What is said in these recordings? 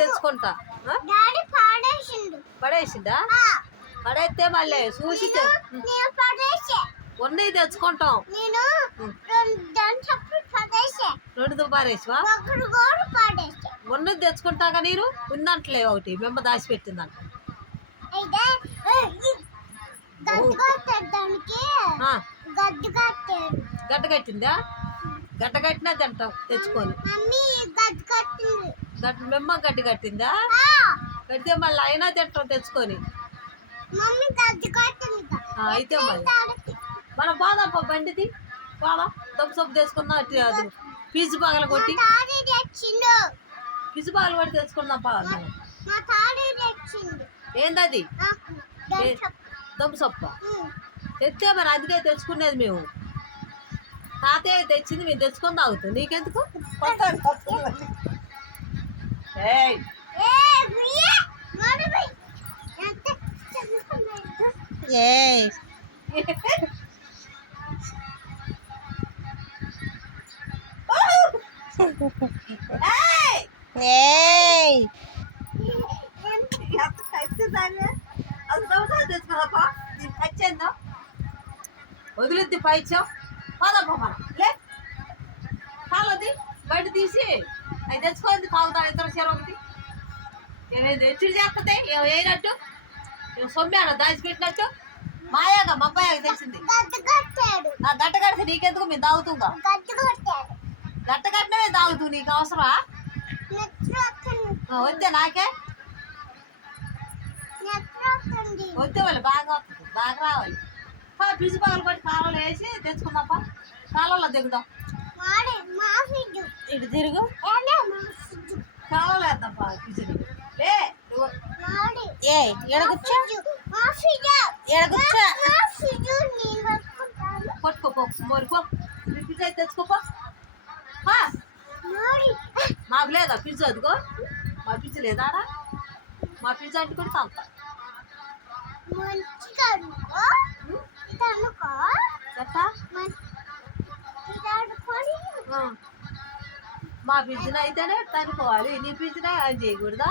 తెచ్చుకుంటా. పడేసిందా? పడేస్తే మళ్ళీ చూసి ఉన్నది తెచ్చుకుంటాం. రెండు పారేసివా? ఉన్నది తెచ్చుకుంటాక నేను ఉందంటలే ఒకటి మెమ్మ దాచిపెట్టిందంట. గడ్డ కట్టిందా? గడ్డ కట్టినా తింటాం తెచ్చుకొని. మెమ్మ గడ్డి కట్టిందా? కడితే మళ్ళీ అయినా తింటాం తెచ్చుకొని. అయితే మళ్ళీ మనం పోదాం బండిది పోదాం. దొబ్బ సొప్పు తెచ్చుకుందాం. అది ఫీజు బాగలు కొట్టి ఫీజు బాగలు కొట్టి తెచ్చుకుందాం. ఏందది? దొబ్బ సొప్ప తెచ్చే మరి అందుకే తెచ్చుకునేది మేము. తాతయ్య తెచ్చింది మేము తెచ్చుకొని తాగుతాం. నీకెందుకు? వదిలిద్ది పైచ్చాం పోదమ్మా. మనం లే కాలది బయట తీసి అవి తెచ్చుకోండి తాగుతాం. ఇద్దరు చీర ఒకటి ఏమైంది ఎచ్చుడు చేస్తుంది వేయనట్టు సొమ్మాడు దాచిపెట్టినట్టు. మాయాగా మా అబ్బాయికి తెలిసింది. గట్ట కడితే నీకెందుకు? మేము తాగుతుందా? గట్ట కట్టినవే తాగుతూ నీకు అవసరమా? వద్దే నాకే వద్దే. వాళ్ళు బాగా వస్తుంది బాగా రావాలి. పిసి పగలు కొట్టి కాలంలో వేసి తెచ్చుకుందాపా. కాలంలో దిగుదాం. ఇటు తిరుగు కాలంలో వేద్దాంపా. పిసిని కొట్టుకోపో మోరిపో. పిజ్జా అయితే తెచ్చుకోపో. మాకు లేదా పిజ్జా? అదిగో మా పిజ్జా లేదా? మా పిజ్జా అంటే కూడా తాగుతా. మా పిజ్జన అయితేనే తనుకోవాలి. నీ పిజ్జన అని చేయకూడదా?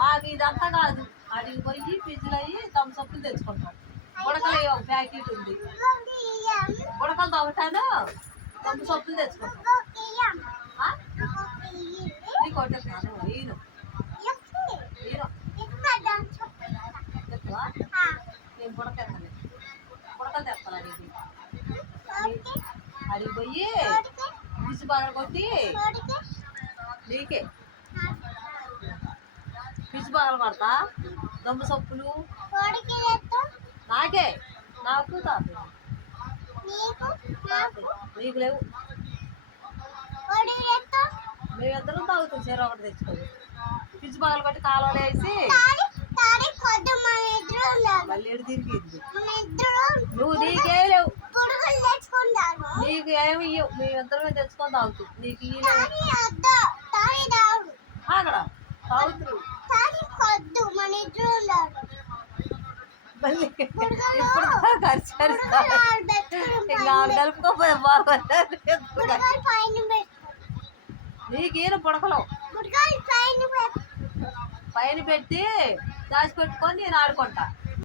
మాకు ఇదంతా కాదు. అడిగి పోయి పిజ్జలు అయ్యి తమ సొప్పులు తెచ్చుకుంటాం. ఉడకలు ఒక ప్యాకెట్ ఉంది. ఉడకలు తగ్గుతాను తమ సొప్పులు తెచ్చుకుంటాం. నీకు కొట్టేస్తాను నేను నేను బుడకెత్తాను. బుడకలు తెస్తాను అడిగి పోయి పిసి బాగా కొట్టి నీకే పిసి బాగలు పడతా. దమ్ము సొప్పులు నాకే నాకు తాత నీకు లేవు. మేమిద్దరం తాగుతాం. చీర ఒకటి తెచ్చుకోండి. పిచ్చి బాగలు పట్టి కాలంలో వేసి మళ్ళీ ఎడు తిరిగింది. నువ్వు నీకే లేవు. నీకు ఏమి ఇవ్వవు. మేమిద్దరమే తెచ్చుకొని తాగుతాం. నీకు అక్కడ తాగుతురు. మళ్ళీ ఇప్పుడు కలుపుకోపోయా బాగుంటారు. నీకేను బుడకలు పైన పెట్టి దాచిపెట్టుకొని నేను ఆడుకుంటా.